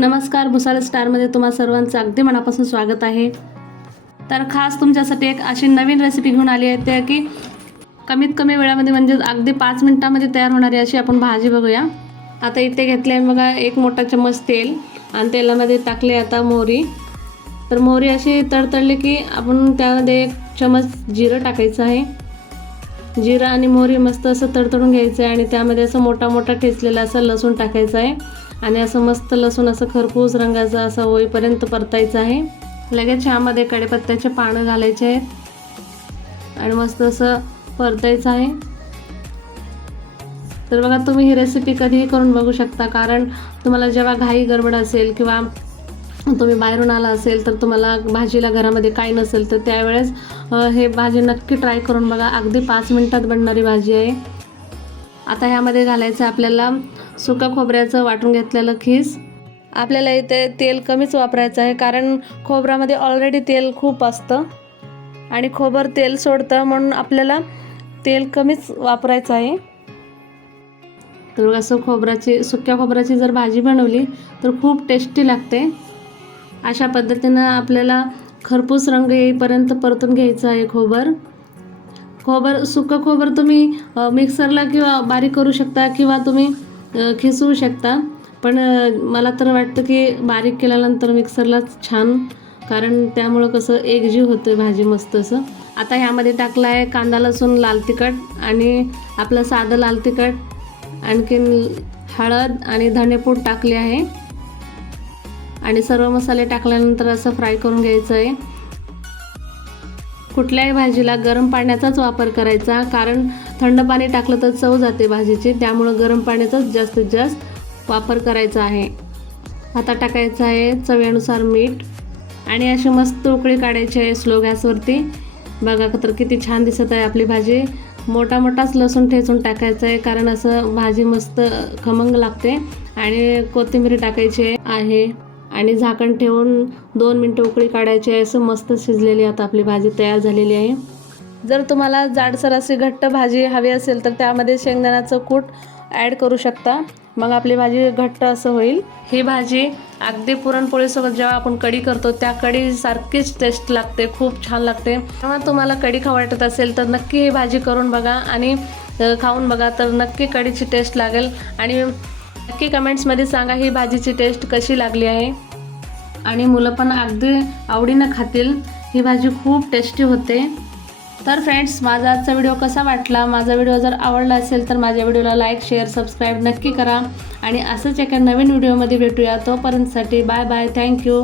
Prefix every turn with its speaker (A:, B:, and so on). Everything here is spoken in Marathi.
A: नमस्कार भुसाळ स्टारमध्ये तुम्हा सर्वांचं अगदी मनापासून स्वागत आहे. तर खास तुमच्यासाठी एक अशी नवीन रेसिपी घेऊन आली आहे त्या की कमीत कमी वेळामध्ये म्हणजे अगदी पाच मिनटामध्ये तयार होणारी अशी आपण भाजी बघूया. आता इथे घेतले आहे बघा एक मोठा चम्मच तेल आणि तेलामध्ये टाकले आता मोहरी. तर मोहरी अशी तडतडली की आपण त्यामध्ये एक चमच जिरं टाकायचं आहे. जिरं आणि मोहरी मस्त असं तडतडून घ्यायचं आहे आणि त्यामध्ये असं मोठा मोठा ठेचलेला असं लसूण टाकायचं आहे. आणि असं मस्त लसूण असं खरपूस रंगाचं असं होईपर्यंत परतायचं आहे. लगेच ह्यामध्ये कडेपत्त्याचे पानं घालायचे आहेत. आणि मस्त असं परतायचं आहे. तर बघा तुम्ही ही रेसिपी कधीही करून बघू शकता कारण तुम्हाला जेव्हा घाई गडबड असेल किंवा तुम्ही बाहेरून आला असेल तर तुम्हाला भाजीला घरामध्ये काही नसेल तर त्यावेळेस हे भाजी नक्की ट्राय करून बघा. अगदी पाच मिनटात बनणारी भाजी आहे. आता ह्यामध्ये घालायचं आहे आपल्याला सुका खोबऱ्याचं वाटून घेतलेलं खीस. आपल्याला इथे तेल कमीच वापरायचं आहे कारण खोबऱ्यामध्ये ऑलरेडी तेल खूप असतं. आणि खोबर तेल सोडतं म्हणून आपल्याला तेल कमीच वापरायचं आहे. तर असं खोबऱ्याची सुक्या खोबऱ्याची जर भाजी बनवली तर खूप टेस्टी लागते. अशा पद्धतीनं आपल्याला खरपूस रंग येईपर्यंत परतून घ्यायचं आहे खोबर. खोबर सुकं खोबर तुम्ही मिक्सरला किंवा बारीक करू शकता किंवा तुम्ही खिसू शकता. पण मला तर वाटतं की बारीक केल्यानंतर मिक्सरलाच छान कारण त्यामुळं कसं एकजीव होतं भाजी मस्त असं. आता ह्यामध्ये टाकलं आहे कांदा लसूण लाल तिखट आणि आपलं साधं लाल तिखट आणखीन हळद आणि धनेपूड टाकले आहे. आणि सर्व मसाले टाकल्यानंतर असं फ्राय करून घ्यायचं आहे. कुठल्याही भाजीला गरम पाण्याचाच वापर करायचा कारण थंड पाणी टाकलं तर चव जाते भाजीची त्यामुळं गरम पाण्याचाच जास्तीत जास्त वापर करायचा आहे. आता टाकायचं आहे चवीनुसार मीठ आणि अशी मस्त उकळी काढायची आहे स्लो गॅसवरती. बघा तर किती छान दिसत आहे आपली भाजी. मोठा मोठाच लसूण ठेचून टाकायचं आहे कारण असं भाजी मस्त खमंग लागते. आणि कोथिंबीर टाकायची आहे आणि झाकण ठेवून दोन मिनटं उकळी काढायची आहे असं मस्त शिजलेली आता आपली भाजी तयार झालेली आहे. जर तुम्हाला जाडसर अशी घट्ट भाजी हवी असेल तर त्यामध्ये शेंगदाण्याचं कूट ॲड करू शकता. मग आपली भाजी घट्ट असं होईल. ही भाजी अगदी पुरणपोळीसोबत जेव्हा आपण कढी करतो त्या कढीसारखीच टेस्ट लागते खूप छान लागते. तेव्हा तुम्हाला कढी खाऊ वाटत असेल तर नक्की ही भाजी करून बघा आणि खाऊन बघा तर नक्की कढीची टेस्ट लागेल. आणि नक्की कमेंट्समध्ये सांगा ही भाजीची टेस्ट कशी लागली आहे. आणि मुलं पण अगदी आवडीनं खातील. ही भाजी खूप टेस्टी होते. तर फ्रेंड्स माझा आजचा व्हिडिओ कसा वाटला? माझा व्हिडिओ जर आवडला असेल तर माझ्या व्हिडिओला लाईक शेअर सबस्क्राईब नक्की करा. आणि असंच एका नवीन व्हिडिओमध्ये भेटूया. तोपर्यंतसाठी बाय बाय थँक्यू